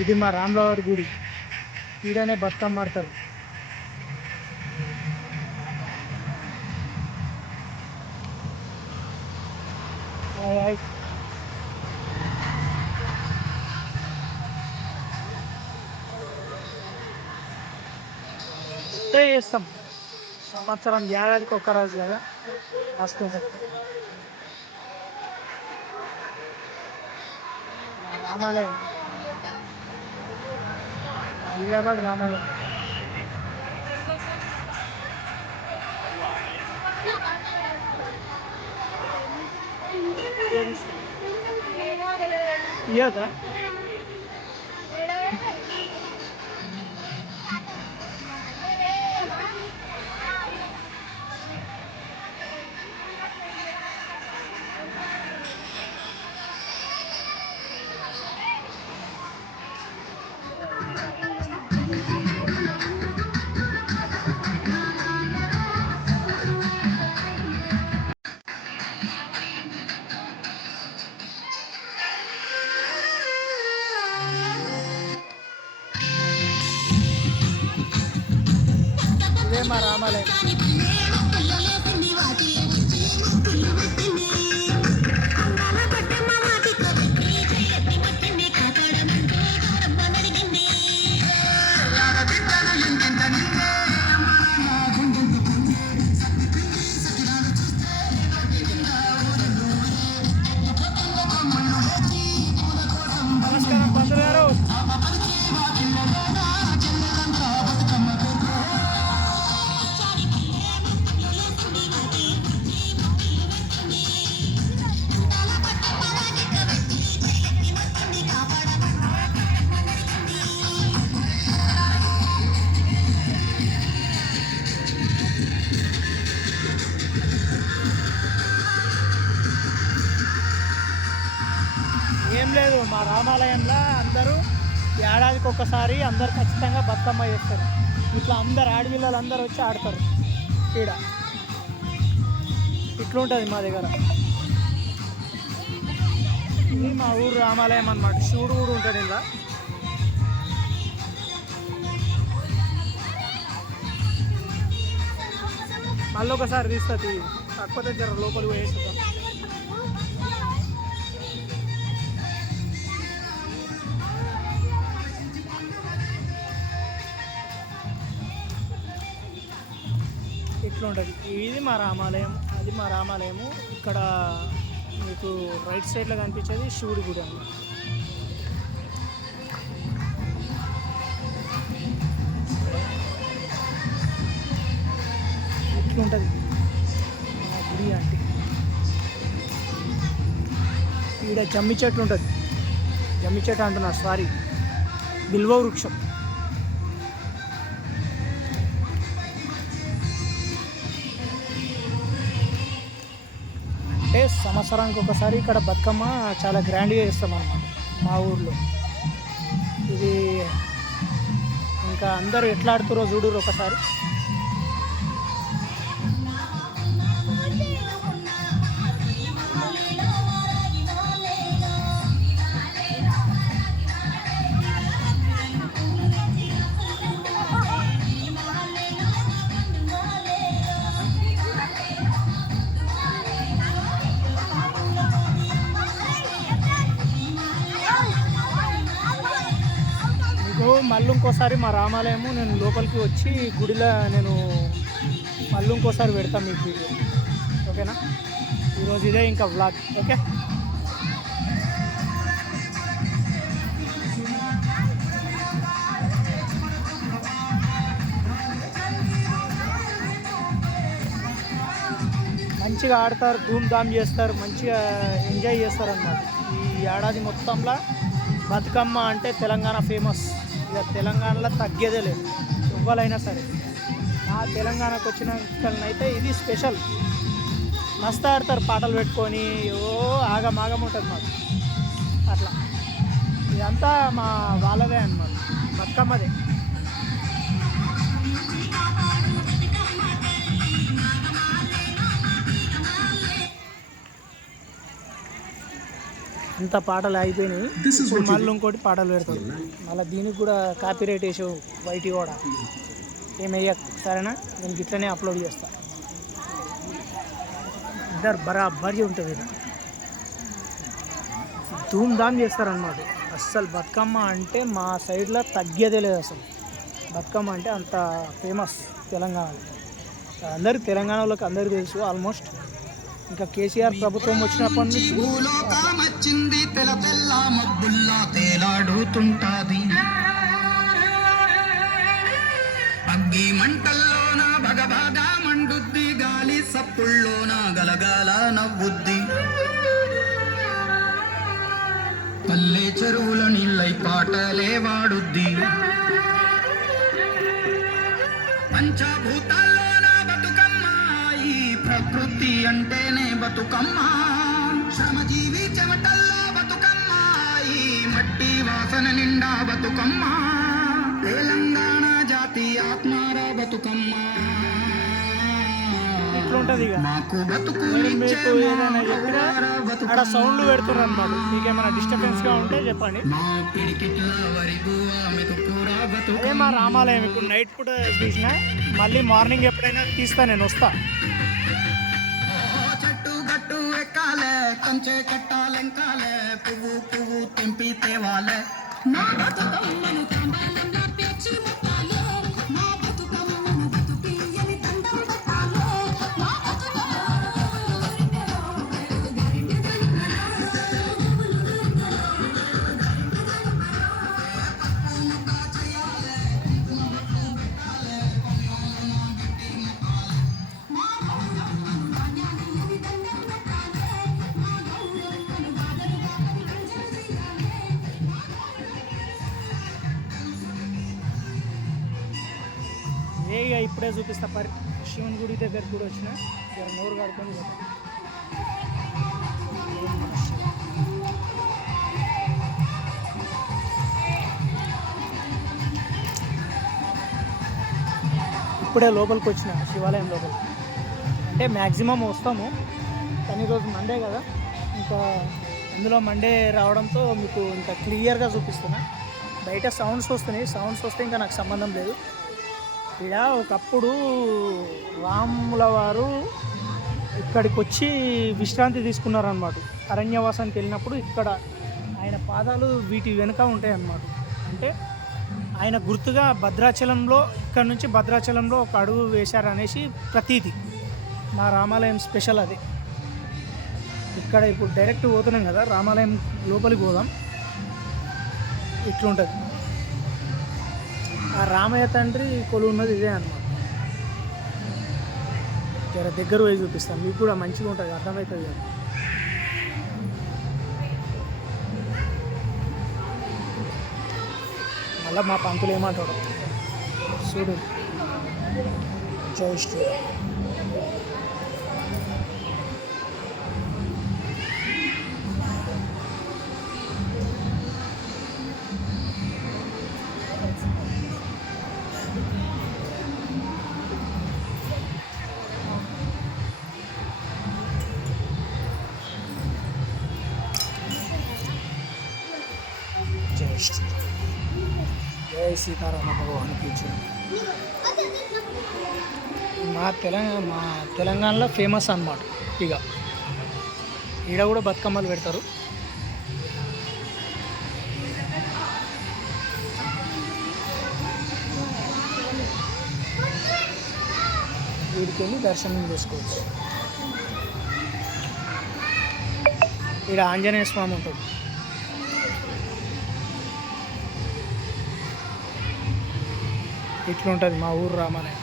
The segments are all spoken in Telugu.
ఇది మా రామరావారి గుడి. ఈడనే బతుకమ్మ ఆడతారు. Hi hi. ఇంతే చేస్తాం. సంవత్సరం ఏడాదికి ఒక్క రోజు కదా వస్తుంది రామాలయం. హైదరాబాద్ రామాలయం ఇయ్యదా ఇదే Ботаника. ఏడాదికి ఒక్కసారి అందరు ఖచ్చితంగా బతుకమ్మ చేస్తారు. ఇట్లా అందరు ఆడపిల్లలు అందరు వచ్చి ఆడతారు. ఈడ. ఇట్లుంటుంది మా దగ్గర. ఇది మా ఊరు రామాలయం అన్నమాట. శివుడు కూడా ఉంటాడు ఇలా మళ్ళీ ఒకసారి తీస్తుంది కాకపోతే జర లోపలికి పోయేస్తాం ఇట్లా ఉంటుంది. ఇది మా రామాలయం అది మా రామాలయము. ఇక్కడ మీకు రైట్ సైడ్లో కనిపించేది శివుడి గుడి అన్నమాట. ఇట్లుంటుంది. మా గుడి అంటే. ఈడ జమ్మి చెట్టు ఉంటుంది జమ్మి చెట్టు అంటున్నా సారీ. బిల్వ వృక్షం. సంవత్సరానికి ఒకసారి ఇక్కడ బతుకమ్మ చాలా గ్రాండ్గా చేస్తాం అన్నమాట మా ఊర్లో. ఇది ఇంకా అందరూ ఎట్లా ఆడుతారో చూడరు ఒకసారి. మళ్ళీ ఇంకోసారి మా రామాలయము నేను లోపలికి వచ్చి గుడిలో నేను మళ్ళీ ఇంకోసారి పెడతాను మీకు వీడియో. ఓకేనా? ఈరోజు ఇదే ఇంకా వ్లాగ్ ఓకే? మంచిగా ఆడతారు ధూమ్ ధామ్ చేస్తారు మంచిగా ఎంజాయ్ చేస్తారు అన్నమాట ఈ ఏడాది మొత్తంలో బతుకమ్మ అంటే తెలంగాణ ఫేమస్ ఇక తెలంగాణలో తగ్గేదే లేదు. ఎవ్వరైనా సరే. నా తెలంగాణకు వచ్చిన అయితే ఇది స్పెషల్. మస్తు ఆడతారు పాటలు పెట్టుకొని. ఓ ఆగం ఆగం ఉంటుంది మాకు. అట్లా. ఇదంతా మా వాళ్ళదే అన్నమాట. బతుకమ్మదే. అంత పాటలు అయిపోయినాయి. ఇప్పుడు మళ్ళీ ఇంకోటి పాటలు పెడతారు. మళ్ళీ దీనికి కూడా కాపీ రైట్ వేసావు వైట్ కూడా ఏమయ్యా సరేనా? నేను ఇట్లనే అప్లోడ్ చేస్తా. ఇద్దరు బరాబరి ఉంటుంది ఇది. ధూమ్ ధామ్ చేస్తారనమాట అస్సలు బతుకమ్మ అంటే మా సైడ్లో తగ్గేదే లేదు అసలు. బతుకమ్మ అంటే అంత ఫేమస్ తెలంగాణలో. అందరికి తెలంగాణ వాళ్ళకి అందరికీ తెలుసు ఆల్మోస్ట్ ఇంకా కేసీఆర్ ప్రభుత్వం వచ్చినప్పటి నుంచి తెల తెల్ల మబ్బుల్లా తేలాడుతుంటాది. అగ్గి మంటల్లోన భగభాగా మండుద్ది గాలి సప్పుల్లోన గలగాల నవ్వుద్ది. పల్లె చెరువుల నీళ్ళై పాటలే వాడుద్ది. పంచభూతాల్లోన బతుకమ్మ ఈ ప్రకృతి అంటేనే బతుకమ్మ. శ్రమజీవి చెమటల్లో వాసన నిండా బతుకమ్మ. తెలంగాణ జాతి ఆత్మార బతుకమ్మ. ఇట్లుంటది ఇక? మాకు బతుకు నేను మీకు ఏదైనా చెప్పినా అక్కడ సౌండ్ పెడుతున్నారు అనమాట ఉంటే చెప్పండి. మా అదే రామాలయం ఇప్పుడు నైట్ పూట తీసిన మళ్ళీ మార్నింగ్ ఎప్పుడైనా తీస్తా నేను వస్తా. గట్టు ఎక్కాలే కంచె కట్టాలెంకాలే పువ్వు పువ్వు తెంపి తేవాలే నా బతుకమ్మను తాంబాలంలో పేర్చి ఏ ఇక ఇప్పుడే చూపిస్తా. పరి శివుని గుడి దగ్గర కూడా వచ్చిన. నోరు కడుకొని ఇప్పుడే లోపలికి వచ్చిన శివాలయం లోపలికి. అంటే మ్యాక్సిమం వస్తాము. కానీ ఈరోజు మండే కదా. ఇంకా అందులో మండే రావడంతో మీకు ఇంకా క్లియర్గా చూపిస్తున్నా. బయట సౌండ్స్ వస్తున్నాయి. సౌండ్స్ వస్తే ఇంకా నాకు సంబంధం లేదు. ఇక్కడ ఒకప్పుడు రాముల వారు ఇక్కడికి వచ్చి విశ్రాంతి తీసుకున్నారనమాట అరణ్యవాసానికి వెళ్ళినప్పుడు ఇక్కడ ఆయన పాదాలు వీటి వెనుక ఉంటాయి అన్నమాట అంటే ఆయన గుర్తుగా భద్రాచలంలో ఇక్కడ నుంచి భద్రాచలంలో ఒక అడుగు వేశారనేసి ప్రతీది మా రామాలయం స్పెషల్ అది. ఇక్కడ ఇప్పుడు డైరెక్ట్ పోతున్నాం కదా రామాలయం లోపలికి పోదాం. ఇట్లుంటుంది. ఆ రామయ్య తండ్రి కొలువున్నది ఇదే అనమాట జర దగ్గర పోయి చూపిస్తాను. మీకు కూడా మంచిగా ఉంటుంది అర్థమవుతుంది కదా. మళ్ళీ మా పంతులు ఏమంటాడు? చూడు జై శ్రీరామ్ జై జయ సీతారామ భగవానికి మా తెలంగాణ మా తెలంగాణలో ఫేమస్ అన్నమాట ఇక. ఈడ కూడా బతుకమ్మలు పెడతారు. వీడికి వెళ్ళి దర్శనం చేసుకోవచ్చు. ఇక్కడ ఆంజనేయ స్వామి ఉంటుంది. ఇట్లుంటుంది మా ఊరు రామాలయం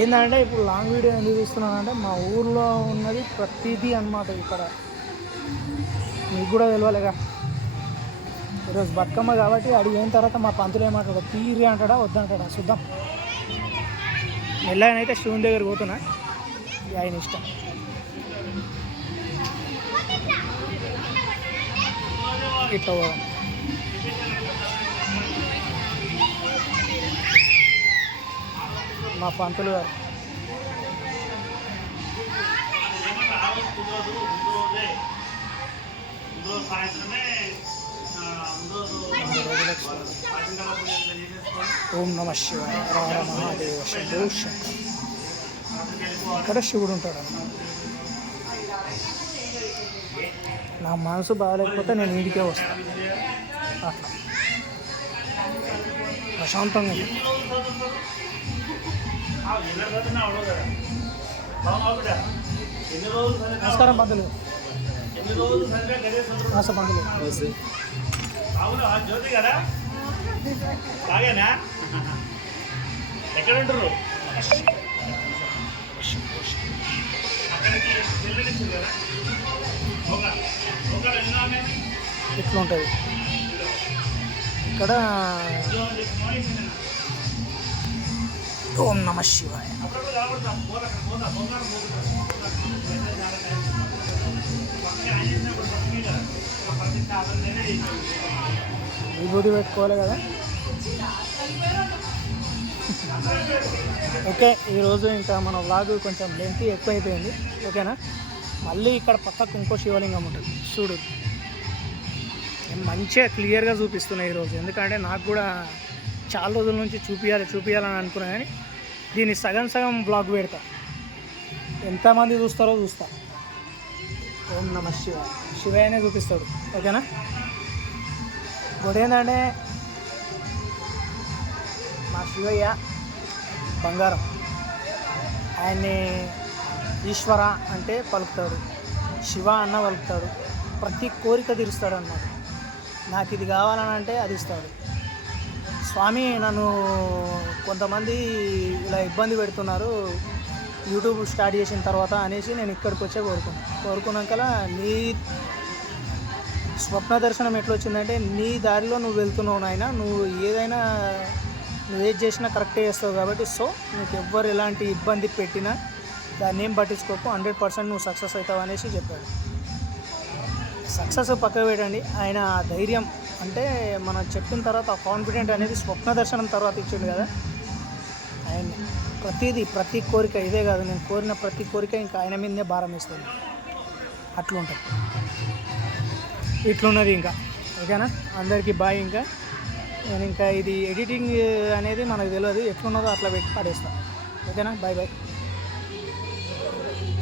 ఏంటంటే ఇప్పుడు లాంగ్ వీడియో ఎందుకు చూస్తున్నానంటే మా ఊర్లో ఉన్నది ప్రతిదీ అన్నమాట ఇక్కడ. మీకు కూడా తెలియాలిగా ఈరోజు బతుకమ్మ కాబట్టి అడిగి అయిన తర్వాత మా పంతులు ఏమంటాడు తీరి అంటాడా వద్దంటాడా చూద్దాం. మెల్లగానైతే శివుని దగ్గర పోతున్నా. ఆయన ఇష్టం. ఇట్లా మా పంతులు గారు. ఓం నమ శివాయ రామ మహాదేవ శంభో ఇక్కడ శివుడు ఉంటాడు. నా మనసు బాగాలేకపోతే నేను ఇంటికే వస్తాను అట్లా. ప్రశాంతంగా నమస్కారం పంతులు నమస్తే పంతులు అవును ఆ జ్యోతి కదా? బాగేనా? ఎక్కడ ఉంటారు? ఇట్లా ఉంటుంది. ఇక్కడ ఓం నమ శివాయ. విభూతి పెట్టుకోవాలి కదా? ఓకే ఈరోజు ఇంకా మన వ్లాగ్ కొంచెం లెంత్ ఎక్కువ అయిపోయింది ఓకేనా? మళ్ళీ ఇక్కడ పక్కకు ఇంకో శివలింగం ఉంటుంది. చూడు. నేను మంచిగా క్లియర్గా చూపిస్తున్నాయి ఈరోజు ఎందుకంటే నాకు కూడా చాలా రోజుల నుంచి చూపించాలి చూపించాలని అనుకున్నా కానీ దీన్ని సగం సగం బ్లాగ్ పెడతా. ఎంతమంది చూస్తారో చూస్తా. ఓం నమ శివ. శివయ్యనే చూపిస్తాడు. ఓకేనా? ఇంకోటి ఏంటంటే మా శివయ్య బంగారం. ఆయన్ని ఈశ్వర అంటే పలుకుతాడు. శివ అన్న పలుకుతాడు. ప్రతి కోరిక తీరుస్తాడు అన్నమాట నాకు ఇది కావాలని అంటే అది ఇస్తాడు. స్వామి నన్ను కొంతమంది ఇలా ఇబ్బంది పెడుతున్నారు యూట్యూబ్ స్టార్ట్ చేసిన తర్వాత అనేసి నేను ఇక్కడికి వచ్చే కోరుకున్నాను కోరుకున్నాక నీ స్వప్న దర్శనం ఎట్లా వచ్చిందంటే నీ దారిలో నువ్వు వెళ్తున్నావు నాయన నువ్వు ఏదైనా నువ్వు ఏది చేసినా కరెక్టే చేస్తావు కాబట్టి సో నీకు ఎవ్వరు ఎలాంటి ఇబ్బంది పెట్టినా దాన్ని ఏం పట్టించుకోకు హండ్రెడ్ పర్సెంట్ నువ్వు సక్సెస్ అవుతావు అనేసి చెప్పాడు. సక్సెస్ పక్క పెట్టండి. ఆయన ఆ ధైర్యం అంటే మనం చెప్పిన తర్వాత ఆ కాన్ఫిడెంట్ అనేది స్వప్న దర్శనం తర్వాత ఇచ్చిండు కదా. ఆయన ప్రతిదీ ప్రతి కోరిక ఇదే కాదు. నేను కోరిన ప్రతి కోరిక ఇంకా ఆయన మీదనే భారం వేస్తుంది. అట్లుంటుంది ఇట్లున్నది ఇంకా. ఓకేనా? అందరికీ బాయ్ ఇంకా. నేను ఇంకా ఇది ఎడిటింగ్ అనేది మనకు తెలియదు ఎట్లున్నదో అట్లా పెట్టి పడేస్తాను ఓకేనా? Bye bye.